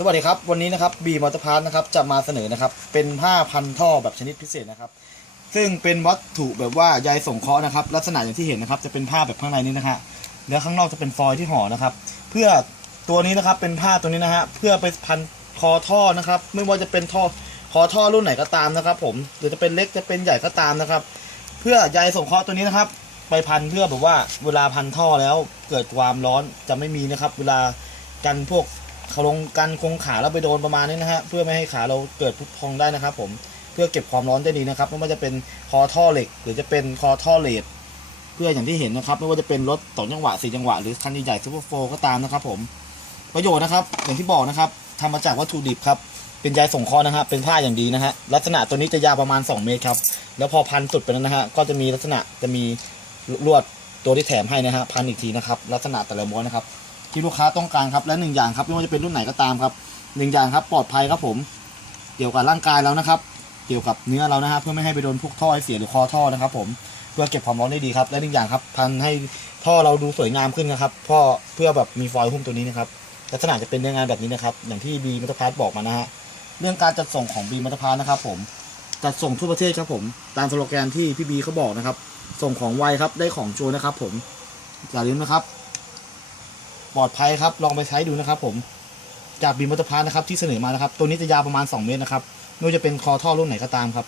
สวัสดีครับ วันนี้นะครับบีมอเตอร์พาร์นะครับจะมาเสนอนะครับ เป็นผ้าพันท่อแบบชนิดพิเศษนะครับ ซึ่งเป็นวัตถุแบบว่าใยสงเคราะห์นะครับ ลักษณะอย่างที่เห็นนะครับจะเป็นผ้าแบบข้างในนี้นะฮะแล้วข้างนอกจะเป็นฟอยล์ที่ห่อนะครับ เพื่อตัวนี้นะครับเป็นผ้าตัวนี้นะฮะเพื่อไปพันคอท่อนะครับ ไม่ว่าจะเป็นท่อคอท่อรุ่นไหนก็ตามนะครับ ผมหรือจะเป็นเล็กจะเป็นใหญ่ก็ตามนะครับ เพื่อใยสงเคราะห์ตัวนี้นะครับ ไปพันเพื่อแบบว่าเวลาพันท่อแล้วเกิดความร้อนจะไม่มีนะครับ เวลากันพวก เขาลงกันคงขาแล้วไปโดนประมาณนี้นะฮะเพื่อไม่ให้ขาเราเกิดพุพองได้นะครับ ผมเพื่อเก็บความร้อนได้ดีนะครับไม่ว่าจะเป็นคอท่อเหล็ก หรือจะเป็นคอท่อเลดเพื่ออย่างที่เห็นนะครับ ไม่ว่าจะเป็นรถสองจังหวะสี่จังหวะหรือคันใหญ่ๆซูเปอร์โฟก็ตามนะครับ ผมประโยชน์นะครับ อย่างที่บอกนะครับทำมาจากวัตถุดิบครับเป็นใยส่งคราะห์นะฮะเป็นผ้าอย่างดีนะฮะลักษณะตัวนี้จะยาวประมาณ 2 เมตรครับแล้วพอพันสุดไปนั้นนะฮะก็จะมีลักษณะจะมีลวดตัวที่แถมให้นะฮะพันอีกทีนะครับ ลักษณะแต่ละม้วนนะครับ ที่ลูกค้าต้องการครับและหนึ่งอย่างครับไม่ว่าจะเป็นรุ่นไหนก็ตามครับหนึ่งอย่างครับปลอดภัยครับผม เกี่ยวกับร่างกายเรานะครับ เกี่ยวกับเนื้อเรานะฮะเพื่อไม่ให้ไปโดนพวกท่อไอเสียหรือคอท่อนะครับ ผมเพื่อเก็บความร้อนได้ดีครับ และหนึ่งอย่างครับพันให้ท่อเราดูสวยงามขึ้นนะครับเพ่อเพื่อแบบมีฟอยล์หุ้มตัวนี้นะครับลักษณะจะเป็นเนื้องานแบบนี้นะครับ อย่างที่บีมัตพาร์ทบอกมานะฮะเรื่องการจัดส่งของบีมัตพาร์ทนะครับ ผมจัดส่งทั่วประเทศครับผมตามสโลแกนที่พี่บีเขาบอกนะครับ ส่งของไวครับได้ของโจรนะครับ ผมอย่าลืมนะครับ ปลอดภัยครับ ลองไปใช้ดูนะครับ ผมจากบีมัตพาร์ทนะครับที่เสนอมานะครับ ตัวนี้จะยาวประมาณ 2 เมตรนะครับไม่ว่าจะเป็นคอท่อรุ่นไหนก็ตามครับ